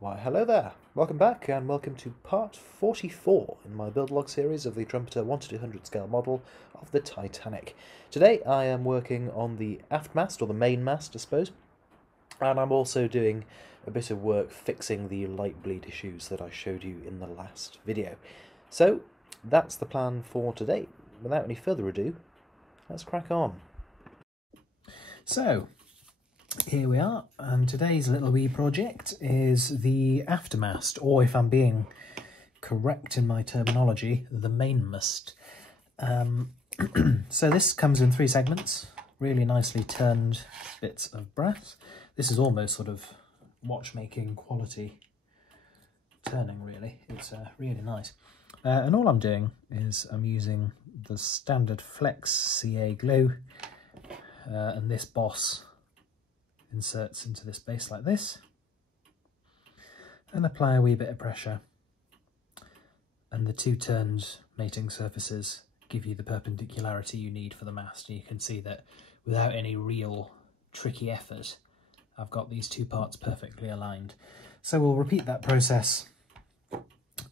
Why, hello there. Welcome back, and welcome to part 44 in my build log series of the Trumpeter 1:200 scale model of the Titanic. Today I am working on the aft mast, or the main mast, I suppose, and I'm also doing a bit of work fixing the light bleed issues that I showed you in the last video. So, that's the plan for today. Without any further ado, let's crack on. So, here we are, and today's little wee project is the aftermast, or if I'm being correct in my terminology, the mainmast. So this comes in 3 segments, really nicely turned bits of brass. This is almost sort of watchmaking quality turning, really. It's really nice. And all I'm doing is I'm using the standard Flex CA glue, and this boss inserts into this base like this, and apply a wee bit of pressure, and the 2 turned mating surfaces give you the perpendicularity you need for the mast. And you can see that without any real tricky effort, I've got these 2 parts perfectly aligned. So we'll repeat that process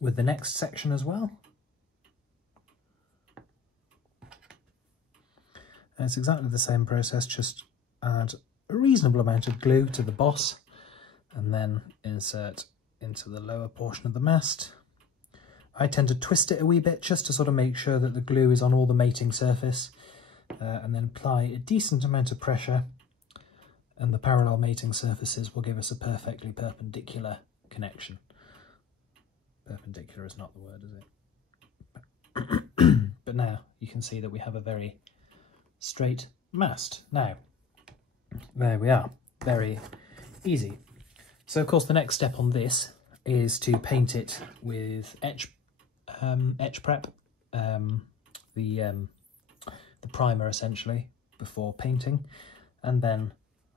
with the next section as well. And it's exactly the same process, just add a reasonable amount of glue to the boss and then insert into the lower portion of the mast. I tend to twist it a wee bit just to sort of make sure that the glue is on all the mating surface, and then apply a decent amount of pressure, and the parallel mating surfaces will give us a perfectly perpendicular connection. Perpendicular is not the word, is it? But now you can see that we have a very straight mast. Now, there we are, very easy. So of course the next step on this is to paint it with etch prep, the primer essentially, before painting, and then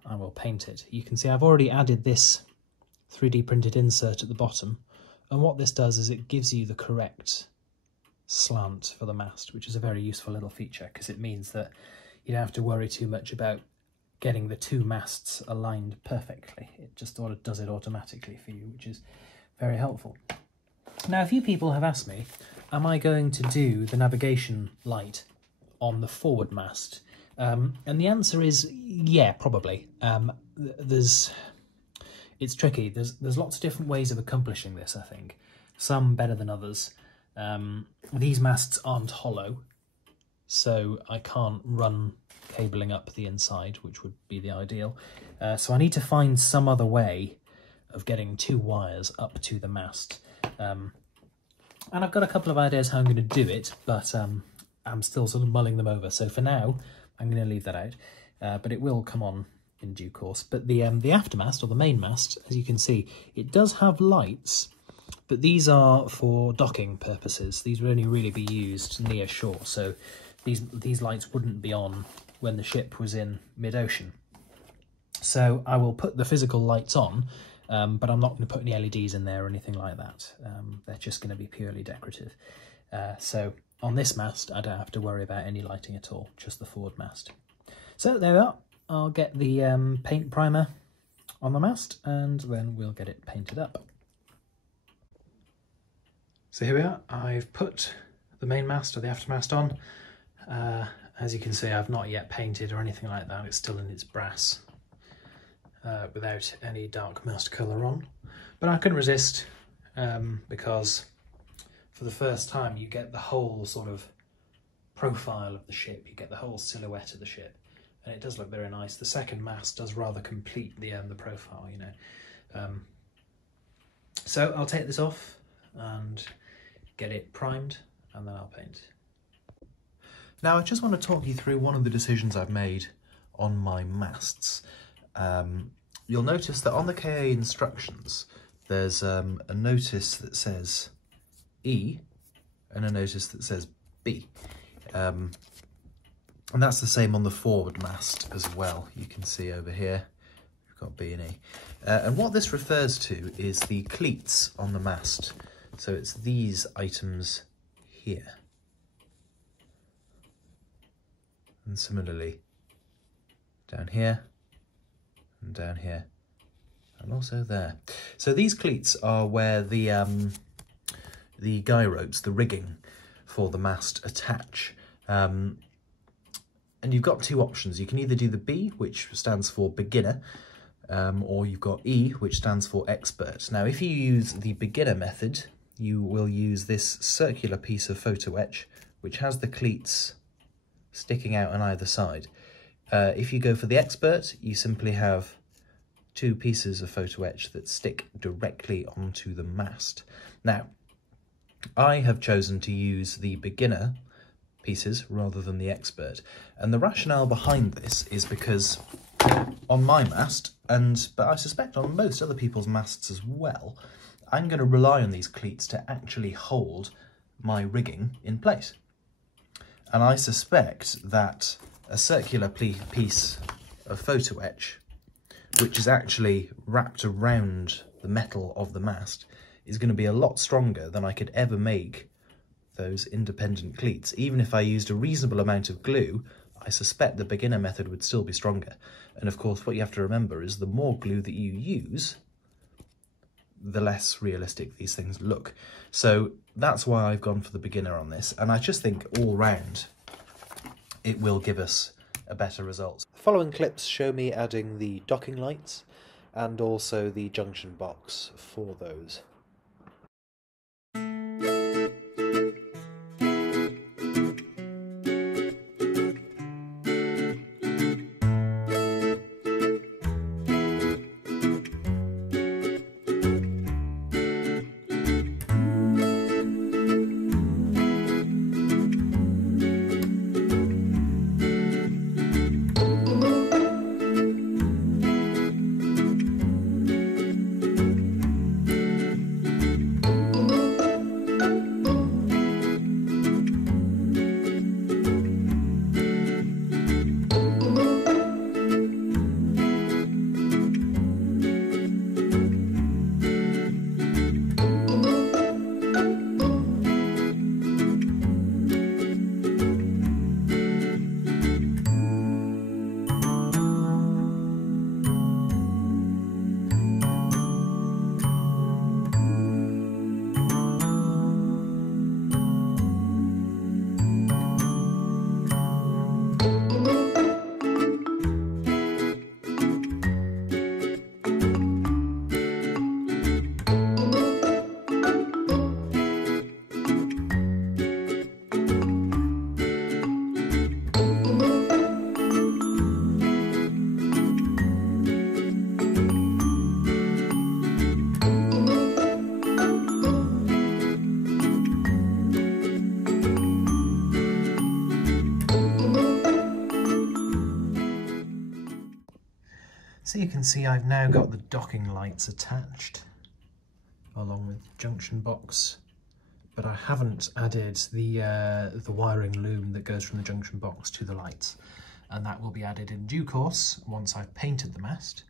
I will paint it. You can see I've already added this 3D printed insert at the bottom, and what this does is it gives you the correct slant for the mast, which is a very useful little feature, because it means that you don't have to worry too much about getting the 2 masts aligned perfectly. It just sort of does it automatically for you, which is very helpful. Now, a few people have asked me, am I going to do the navigation light on the forward mast? And the answer is yeah, probably. It's tricky. There's lots of different ways of accomplishing this, I think. Some better than others. These masts aren't hollow, so I can't run cabling up the inside, which would be the ideal. So I need to find some other way of getting 2 wires up to the mast. And I've got a couple of ideas how I'm going to do it, but I'm still sort of mulling them over. So for now, I'm going to leave that out, but it will come on in due course. But the aftermast, or the main mast, as you can see, it does have lights, but these are for docking purposes. These would only really be used near shore, so these lights wouldn't be on when the ship was in mid-ocean. So I will put the physical lights on, but I'm not going to put any LEDs in there or anything like that. They're just going to be purely decorative. So on this mast, I don't have to worry about any lighting at all, just the forward mast. So there we are. I'll get the paint primer on the mast, and then we'll get it painted up. So here we are. I've put the main mast, or the aftermast, on. As you can see, I've not yet painted or anything like that. It's still in its brass, without any dark mast colour on. But I couldn't resist, because for the first time you get the whole sort of profile of the ship. You get the whole silhouette of the ship, and it does look very nice. The second mast does rather complete the profile, you know. So I'll take this off and get it primed, and then I'll paint. Now, I just want to talk you through one of the decisions I've made on my masts. You'll notice that on the KA instructions, there's a notice that says E and a notice that says B. And that's the same on the forward mast as well. You can see over here, we've got B and E. And what this refers to is the cleats on the mast. So it's these items here. And similarly, down here, and down here, and also there. So these cleats are where the guy ropes, the rigging for the mast attach. And you've got two options. You can either do the B, which stands for beginner, or you've got E, which stands for expert. Now, if you use the beginner method, you will use this circular piece of photo etch, which has the cleats sticking out on either side. If you go for the expert, you simply have two pieces of photo etch that stick directly onto the mast. Now, I have chosen to use the beginner pieces rather than the expert, and the rationale behind this is because on my mast, but I suspect on most other people's masts as well, I'm going to rely on these cleats to actually hold my rigging in place. And I suspect that a circular piece of photo etch, which is actually wrapped around the metal of the mast, is going to be a lot stronger than I could ever make those independent cleats. Even if I used a reasonable amount of glue, I suspect the beginner method would still be stronger. And of course, what you have to remember is the more glue that you use, the less realistic these things look. So that's why I've gone for the beginner on this, and I just think all round it will give us a better result. The following clips show me adding the docking lights and also the junction box for those. So you can see I've now got the docking lights attached along with the junction box, but I haven't added the wiring loom that goes from the junction box to the lights, and that will be added in due course once I've painted the mast,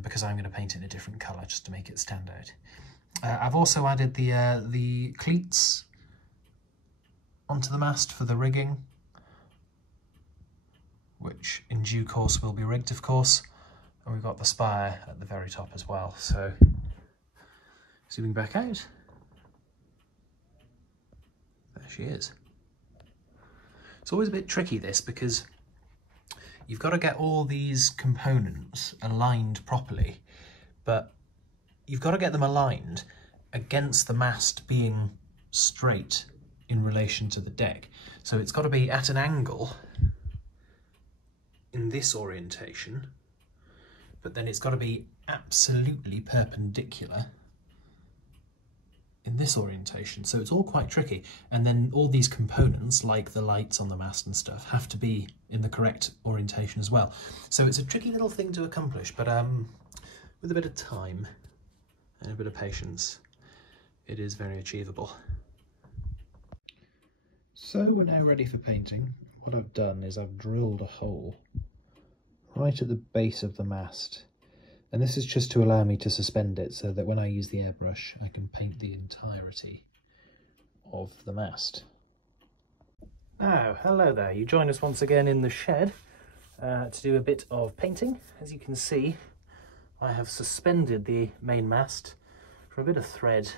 because I'm going to paint it in a different colour just to make it stand out. I've also added the cleats onto the mast for the rigging, which in due course will be rigged, of course. And we've got the spire at the very top as well. So zooming back out, there she is. It's always a bit tricky this, because you've got to get all these components aligned properly, but you've got to get them aligned against the mast being straight in relation to the deck. So it's got to be at an angle in this orientation, but then it's got to be absolutely perpendicular in this orientation. So it's all quite tricky. And then all these components, like the lights on the mast and stuff, have to be in the correct orientation as well. So it's a tricky little thing to accomplish, but with a bit of time and a bit of patience, it is very achievable. So we're now ready for painting. What I've done is I've drilled a hole right at the base of the mast, and this is just to allow me to suspend it so that when I use the airbrush I can paint the entirety of the mast. Now, hello there, you join us once again in the shed to do a bit of painting. As you can see, I have suspended the main mast for a bit of thread,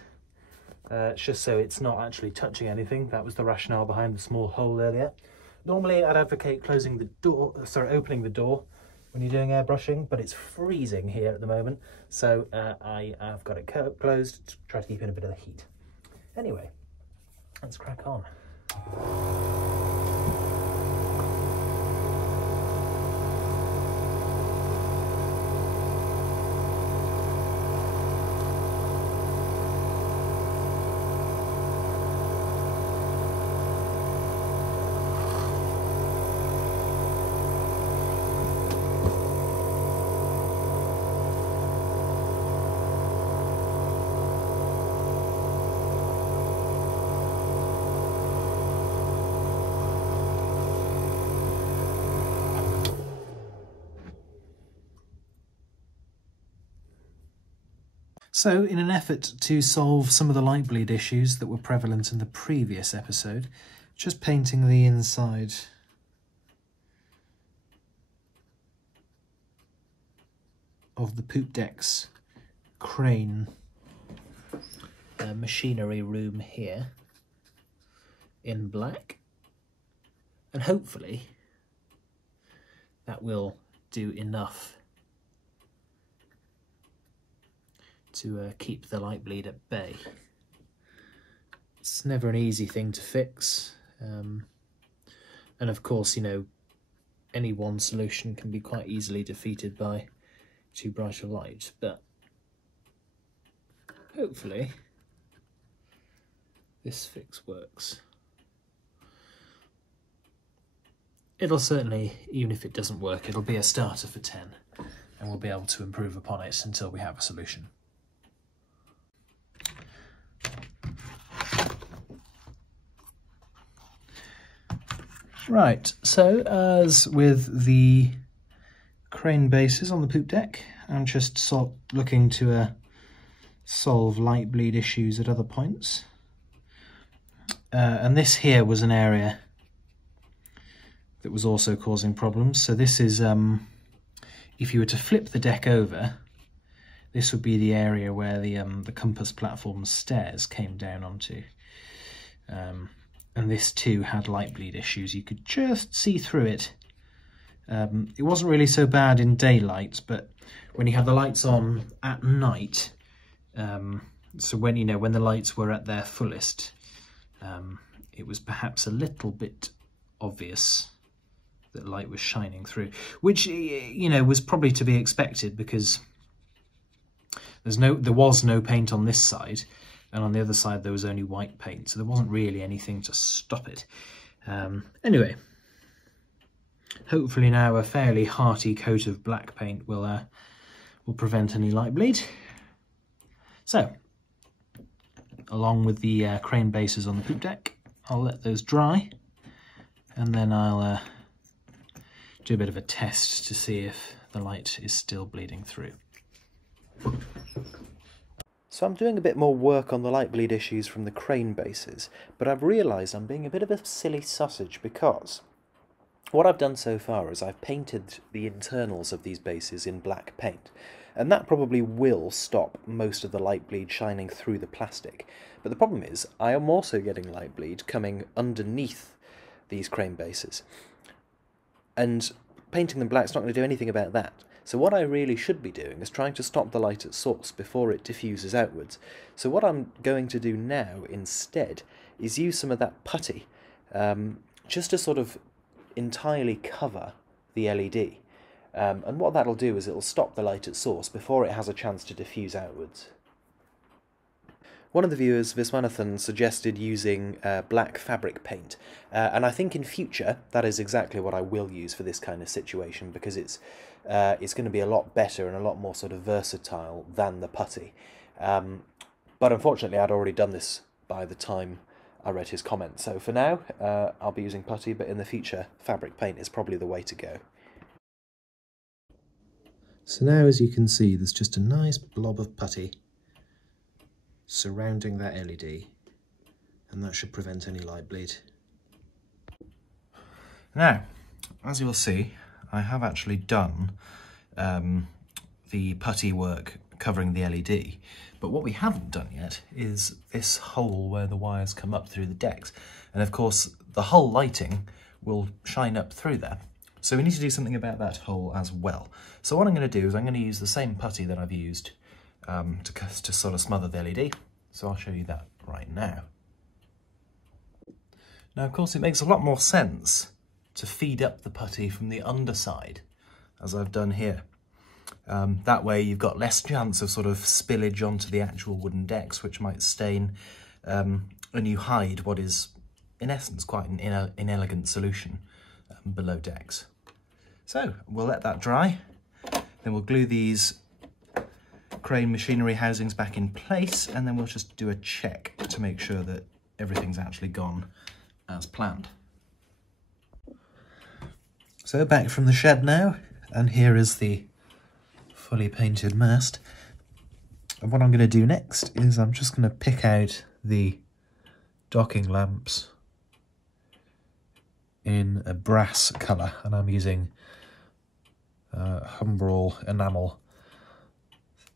just so it's not actually touching anything. That was the rationale behind the small hole earlier. Normally I'd advocate closing the door, opening the door when you're doing airbrushing, but it's freezing here at the moment, so I have got it closed to try to keep in a bit of the heat. Anyway, let's crack on. So, in an effort to solve some of the light bleed issues that were prevalent in the previous episode, just painting the inside of the poop deck's crane machinery room here in black, and hopefully that will do enough to keep the light bleed at bay. It's never an easy thing to fix, and of course, you know, any one solution can be quite easily defeated by too bright a light, but hopefully this fix works. It'll certainly, even if it doesn't work, it'll be a starter for 10, and we'll be able to improve upon it until we have a solution. Right, so as with the crane bases on the poop deck, I'm just looking to solve light bleed issues at other points. And this here was an area that was also causing problems. So this is, if you were to flip the deck over, this would be the area where the compass platform stairs came down onto. And this too had light bleed issues. You could just see through it. It wasn't really so bad in daylight, but when you had the lights on at night, so when the lights were at their fullest, it was perhaps a little bit obvious that light was shining through, which, you know, was probably to be expected because there was no paint on this side. And on the other side there was only white paint, so there wasn't really anything to stop it. Anyway, hopefully now a fairly hearty coat of black paint will prevent any light bleed. So, along with the crane bases on the poop deck, I'll let those dry, and then I'll do a bit of a test to see if the light is still bleeding through. So I'm doing a bit more work on the light bleed issues from the crane bases, but I've realised I'm being a bit of a silly sausage because what I've done so far is I've painted the internals of these bases in black paint, and that probably will stop most of the light bleed shining through the plastic. But the problem is I am also getting light bleed coming underneath these crane bases, and painting them black is not going to do anything about that. So what I really should be doing is trying to stop the light at source before it diffuses outwards. So what I'm going to do now instead is use some of that putty just to sort of entirely cover the LED. And what that'll do is it'll stop the light at source before it has a chance to diffuse outwards. One of the viewers, Viswanathan, suggested using black fabric paint, and I think in future that is exactly what I will use for this kind of situation, because it's going to be a lot better and a lot more sort of versatile than the putty. But unfortunately I'd already done this by the time I read his comment, so for now I'll be using putty, but in the future fabric paint is probably the way to go. So now, as you can see, there's just a nice blob of putty surrounding that LED, and that should prevent any light bleed. Now, as you'll see, I have actually done the putty work covering the LED. But what we haven't done yet is this hole where the wires come up through the decks. And of course, the hull lighting will shine up through there. So we need to do something about that hole as well. So what I'm going to do is I'm going to use the same putty that I've used to sort of smother the LED. So I'll show you that right now. Now, of course, it makes a lot more sense to feed up the putty from the underside, as I've done here. That way you've got less chance of sort of spillage onto the actual wooden decks, which might stain, and you hide what is, in essence, quite an inelegant solution below decks. So we'll let that dry, then we'll glue these crane machinery housings back in place, and then we'll just do a check to make sure that everything's actually gone as planned. So back from the shed now, and here is the fully painted mast. And what I'm going to do next is I'm just going to pick out the docking lamps in a brass colour, and I'm using Humbrol enamel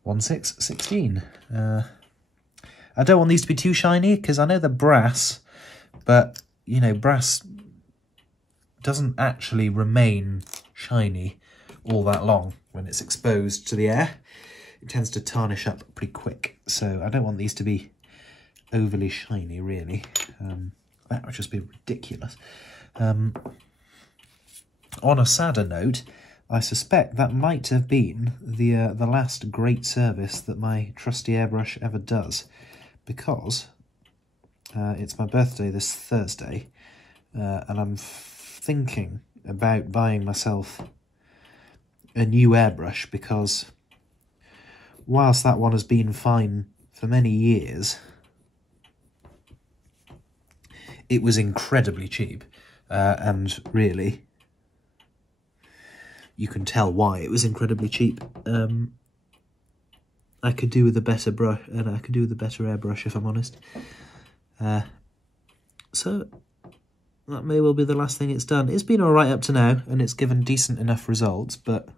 1616. I don't want these to be too shiny because I know they're brass, but you know, brass doesn't actually remain shiny all that long when it's exposed to the air. It tends to tarnish up pretty quick, so I don't want these to be overly shiny, really. That would just be ridiculous. On a sadder note, I suspect that might have been the last great service that my trusty airbrush ever does, because it's my birthday this Thursday, and I'm thinking about buying myself a new airbrush, because whilst that one has been fine for many years, it was incredibly cheap, and really you can tell why it was incredibly cheap. I could do with a better brush, and I could do with a better airbrush, if I'm honest. So that may well be the last thing it's done. It's been alright up to now, and it's given decent enough results, but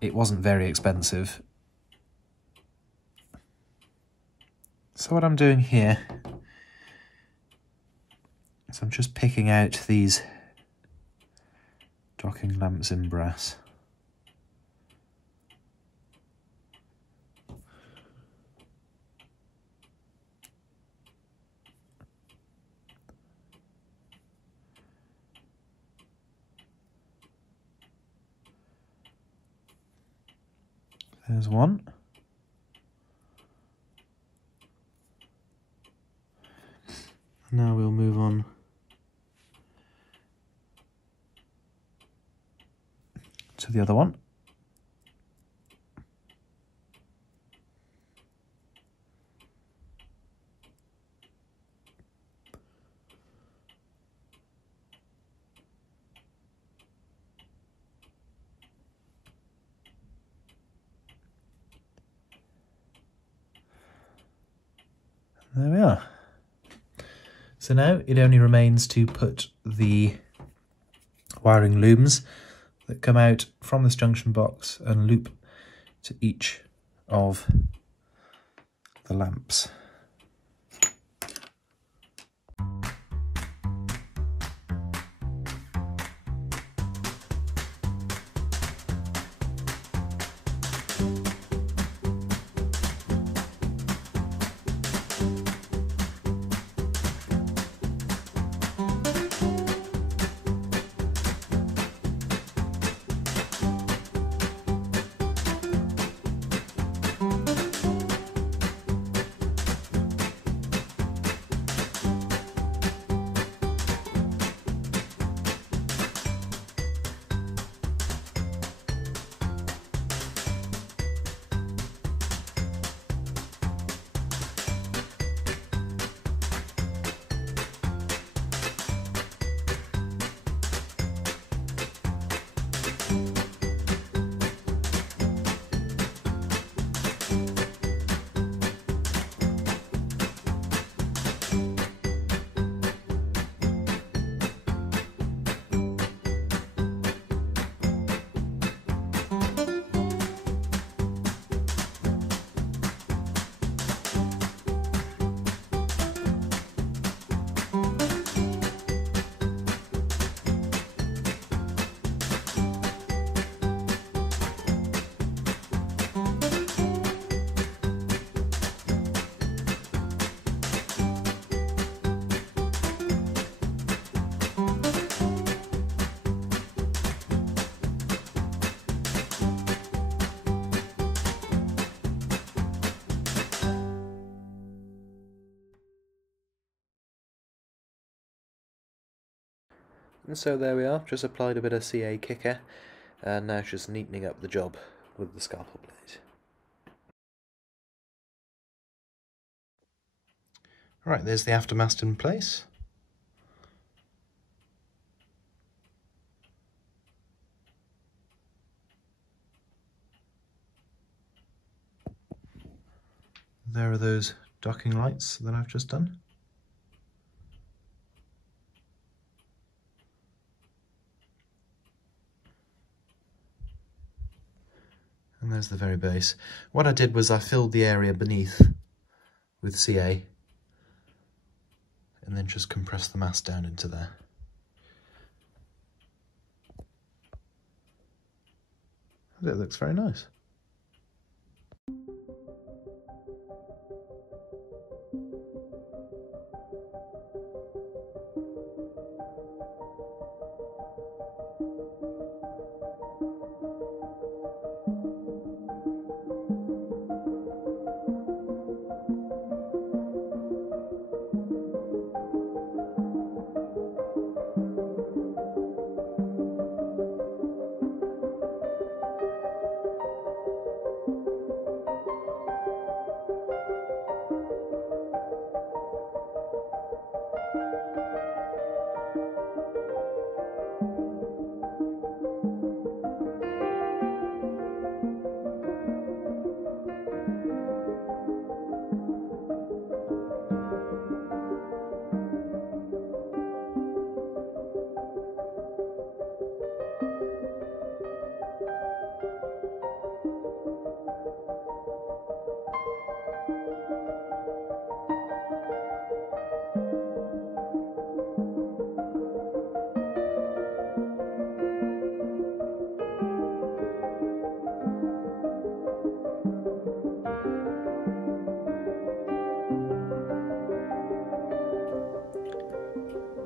it wasn't very expensive. So what I'm doing here is I'm just picking out these docking lamps in brass. There's one. Now we'll move on to the other one. There we are. So now it only remains to put the wiring looms that come out from this junction box and loop to each of the lamps. And so there we are, just applied a bit of CA kicker, and now just neatening up the job with the scalpel blade. Right, there's the aftermast in place. There are those docking lights that I've just done. And there's the very base. What I did was I filled the area beneath with CA and then just compressed the mast down into there. And it looks very nice.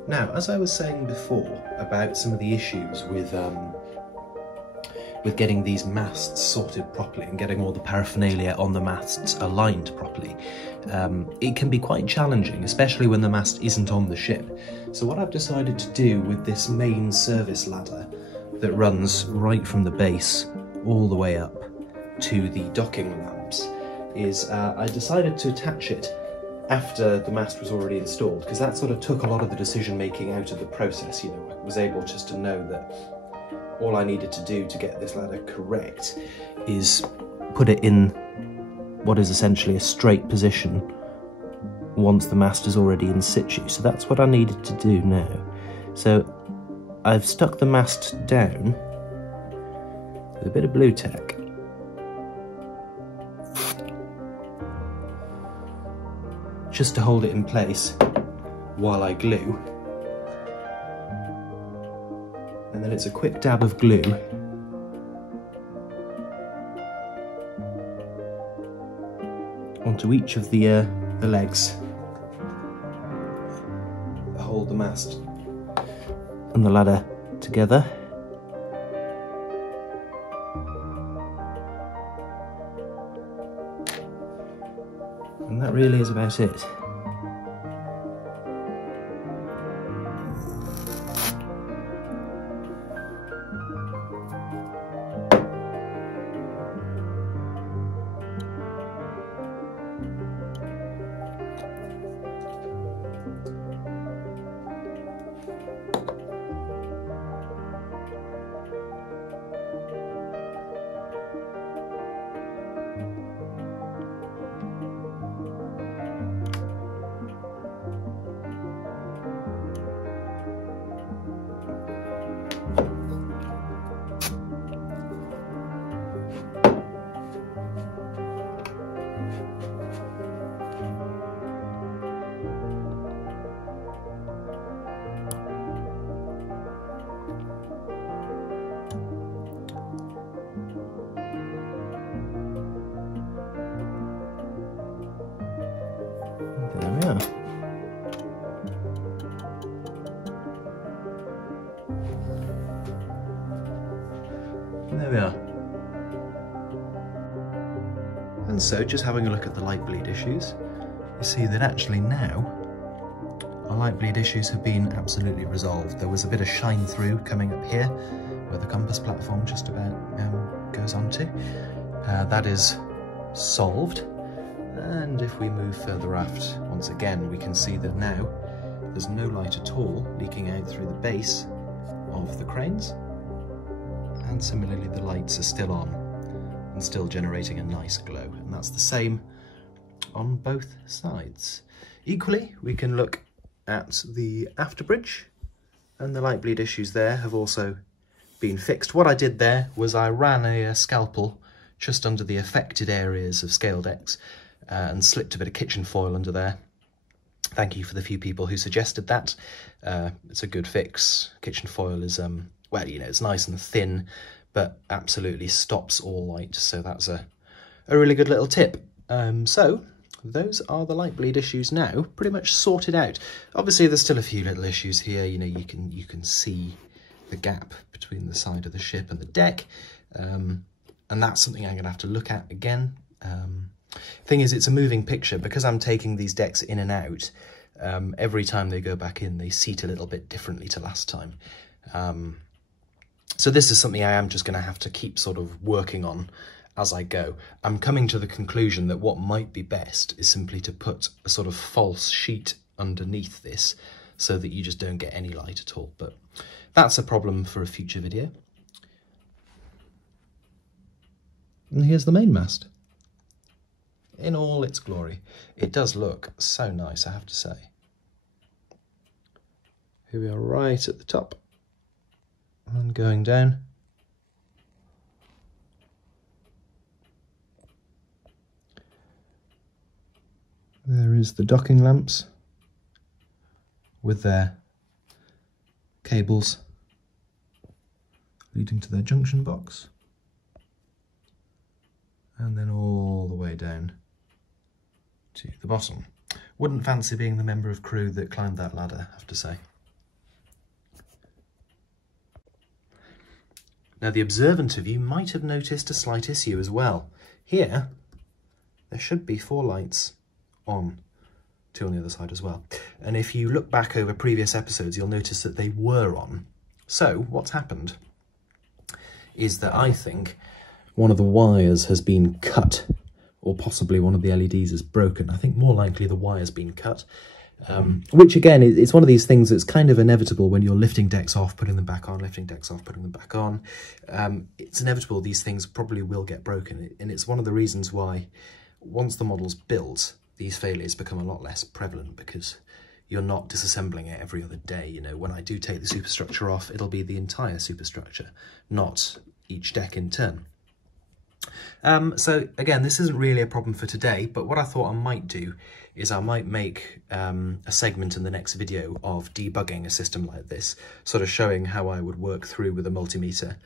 Now, as I was saying before about some of the issues with getting these masts sorted properly and getting all the paraphernalia on the masts aligned properly, it can be quite challenging, especially when the mast isn't on the ship. So what I've decided to do with this main service ladder that runs right from the base all the way up to the docking lamps is I decided to attach it after the mast was already installed, because that sort of took a lot of the decision making out of the process. You know, I was able just to know that all I needed to do to get this ladder correct is put it in what is essentially a straight position once the mast is already in situ. So that's what I needed to do now. So I've stuck the mast down with a bit of blue tack. Just to hold it in place while I glue. And then it's a quick dab of glue onto each of the legs that hold the mast and the ladder together. And that really is about it. There we are. There we are. And so, just having a look at the light bleed issues, you see that actually now our light bleed issues have been absolutely resolved. There was a bit of shine through coming up here, where the compass platform just about goes on to. That is solved. And if we move further aft, once again, we can see that now there's no light at all leaking out through the base of the cranes. And similarly, the lights are still on and still generating a nice glow. And that's the same on both sides. Equally, we can look at the afterbridge, and the light bleed issues there have also been fixed. What I did there was I ran a scalpel just under the affected areas of Scaledecks and slipped a bit of kitchen foil under there. Thank you for the few people who suggested that. It's a good fix. Kitchen foil is, well, you know, it's nice and thin, but absolutely stops all light. So that's a really good little tip. So those are the light bleed issues now pretty much sorted out. Obviously, there's still a few little issues here. You know, you can see the gap between the side of the ship and the deck. And that's something I'm going to have to look at again. Thing is, it's a moving picture. Because I'm taking these decks in and out, every time they go back in, they seat a little bit differently to last time. So this is something I am just going to have to keep sort of working on as I go. I'm coming to the conclusion that what might be best is simply to put a sort of false sheet underneath this so that you just don't get any light at all. But that's a problem for a future video. And here's the main mast in all its glory. It does look so nice, I have to say. Here we are right at the top and going down. There is the docking lamps with their cables leading to their junction box. And then all the way down to the bottom. Wouldn't fancy being the member of crew that climbed that ladder, I have to say. Now, the observant of you might have noticed a slight issue as well. Here, there should be 4 lights on, 2 on the other side as well. And if you look back over previous episodes, you'll notice that they were on. So, what's happened is that I think one of the wires has been cut, or possibly one of the LEDs is broken. I think more likely the wire's been cut, which again, it's one of these things that's kind of inevitable when you're lifting decks off, putting them back on, lifting decks off, putting them back on. It's inevitable these things probably will get broken, and it's one of the reasons why once the model's built, these failures become a lot less prevalent, because you're not disassembling it every other day. You know, when I do take the superstructure off, it'll be the entire superstructure, not each deck in turn. So again, this isn't really a problem for today, but what I thought I might do is I might make a segment in the next video of debugging a system like this, sort of showing how I would work through with a multimeter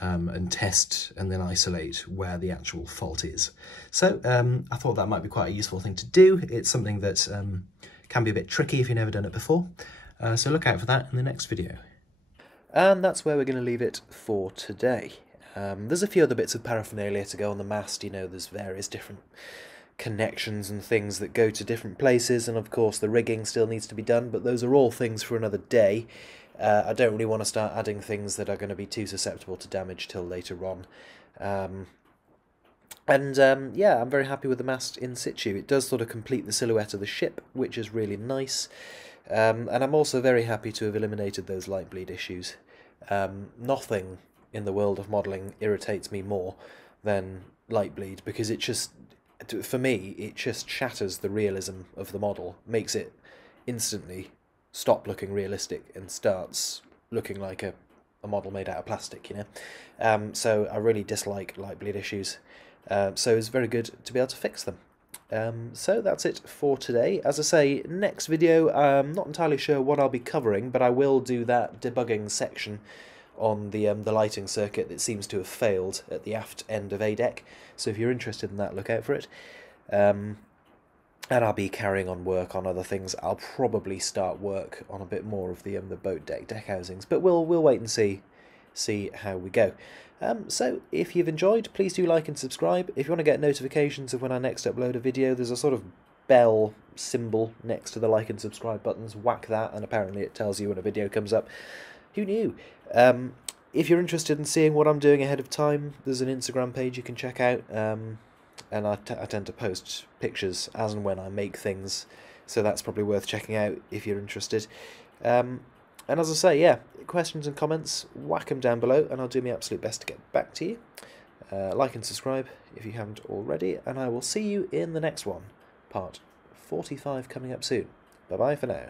and test and then isolate where the actual fault is. So I thought that might be quite a useful thing to do. It's something that can be a bit tricky if you've never done it before. So look out for that in the next video. And that's where we're going to leave it for today. There's a few other bits of paraphernalia to go on the mast. You know, there's various different connections and things that go to different places, and of course the rigging still needs to be done, but those are all things for another day. I don't really want to start adding things that are going to be too susceptible to damage till later on. Yeah, I'm very happy with the mast in situ. It does sort of complete the silhouette of the ship, which is really nice. And I'm also very happy to have eliminated those light bleed issues. Nothing in the world of modelling irritates me more than light bleed, because it just, for me, it just shatters the realism of the model, makes it instantly stop looking realistic and starts looking like a model made out of plastic, you know. So I really dislike light bleed issues, so it's very good to be able to fix them. So that's it for today. As I say, next video, I'm not entirely sure what I'll be covering, but I will do that debugging section on the lighting circuit that seems to have failed at the aft end of A deck. So if you're interested in that, look out for it. And I'll be carrying on work on other things. I'll probably start work on a bit more of the boat deck housings, but we'll wait and see how we go. So if you've enjoyed, please do like and subscribe. If you want to get notifications of when I next upload a video, there's a sort of bell symbol next to the like and subscribe buttons. Whack that, and apparently it tells you when a video comes up. Who knew? If you're interested in seeing what I'm doing ahead of time, there's an Instagram page you can check out, and I tend to post pictures as and when I make things, so that's probably worth checking out if you're interested. And as I say, yeah, questions and comments, whack them down below, and I'll do my absolute best to get back to you. Like and subscribe if you haven't already, and I will see you in the next one, part 45 coming up soon. Bye-bye for now.